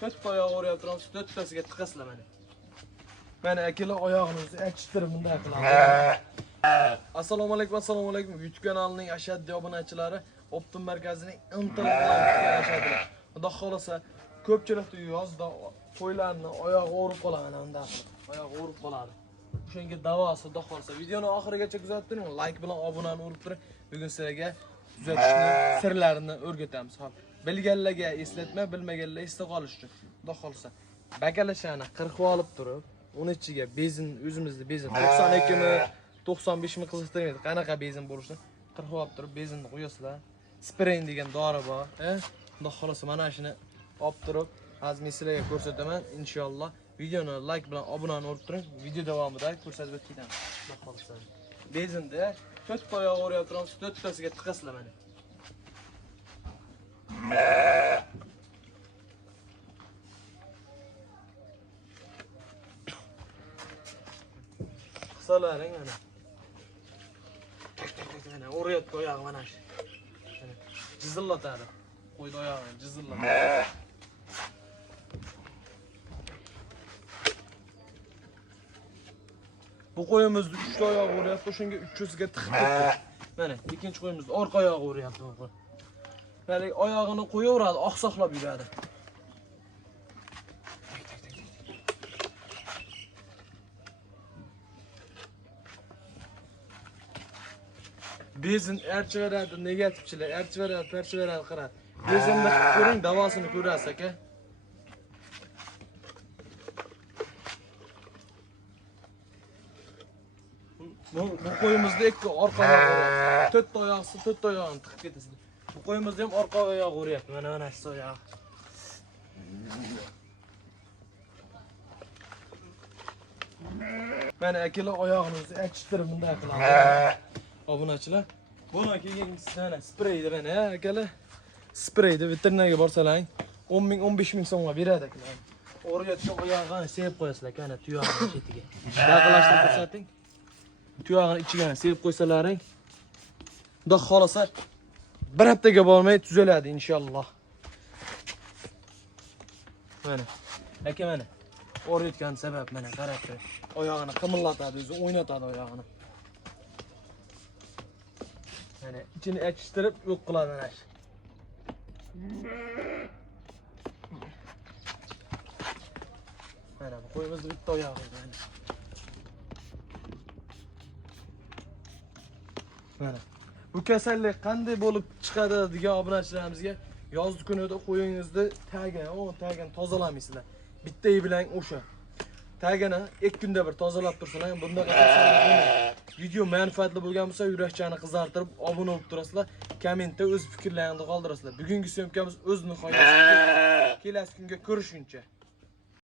to'rtta oyoq o'rayib turamiz, to'rttasiga tiqasizlar mana. Mana akalar oyog'imizni achishtirib bunday qilamiz. Assalomu alaykum. YouTube kanalining ashaddiy obunachilari Optim markazining intilib yashadilar. Xudo xolasa ko'pchilik yozda qo'ylarni oyog'i o'rib qoladi unda. Oyog'i o'rib qoladi. O'shanga davosi xudo xolasa. Videoni oxirigacha kuzatib turing, like bilan obunani urib turing. Bugun sizlarga tuzatishning sirlarini o'rgatamiz. Xo'p, bilganlarga eslatma, bilmaganlar esda qolish uchun. Xudo xolasa bakalashani qirqib olib turib, uni ichiga bezin, o'zimizning bezin 92 mi, 95 mi qiziqtirmaydi. Qanaqa bezin bo'lishini qirqib olib turib, bezinni qo'yasizlar. Sprain degan dori bor. Xudo xolasa mana shuni olib turib, hozir sizlarga ko'rsataman inshaalloh. Videoni like bilan obunani urib turing. Video davomida ko'rsatib o'tamiz. Xudo xolasa. Bezinda 4 oyoq o'rayib turamiz, 4tasiga tiqasizlar mana. Qisalaring mana. Mana o'rayotgan oyog'i mana shu. Jizillatadi. Qo'ydi oyog'ini jizillatadi. Bu qo'yimizni 3 ta oyog'i o'rayapti, o'shanga 3'siga tiqib ketdi. Mana ikkinchi qo'yimizni orqa oyog'i o'rayapti bu qo'y. Mana oyog'ini qo'yaveradi, oqsoqlab yuradi. Bezin erchiveradi, negativchilar, erchiveradi, perchiveradi qarab. Bezinni ko'ring, davosini ko'rasiz aka. Bu qo'yimizda ikki orqa oyoq o'rayapti. 4 ta oyoqsi, 4 ta oyog'ini tiqib ketasiz. Bu qo'yimizda ham orqa oyoq o'rayapti. Mana shu oyoq. Mana akalar oyog'imizni achishtirib bunday qilamiz. Obunachilar, buni keyin mana spreyda mana akalar. Spreyda veterinarga borsalang 10 ming, 15 ming so'mga beradi akalar. O'rayotgan oyog'ini sevib qo'yasizlar, kana tuyog'ini chetiga. Daqlashtirib ko'rsating. Tuyog'ini ichiga sevib qo'ysalaring, xudo xolasa bir haftaga bormay tuzaladi inshaalloh. Mana aka mana o'rayotgan sabab mana qarab turing. Oyog'ini qimillatadi, o'zi o'ynatadi oyog'ini. Mana ichini achishtirib yo'q qiladi mana shu. Mana bu qo'yimizning bitta oyog'i mana. Mana bu kasallik qanday bo'lib chiqadi degan obunachilarimizga yozgi kunida qo'yingizni tagini tozalamaysizlar. Bitta bilan o'sha tagini 2 kunda bir tozalab tursalar, bunda kasallik bo'lmaydi. Video manfaatli bo'lgan bo'lsa, yurakchani qizartirib, obuna bo'lib turasizlar. Kommentda o'z fikrlaringizni qoldirasizlar. Bugungi syomkamiz o'z nihoyasiga kelasi kunga ko'rishguncha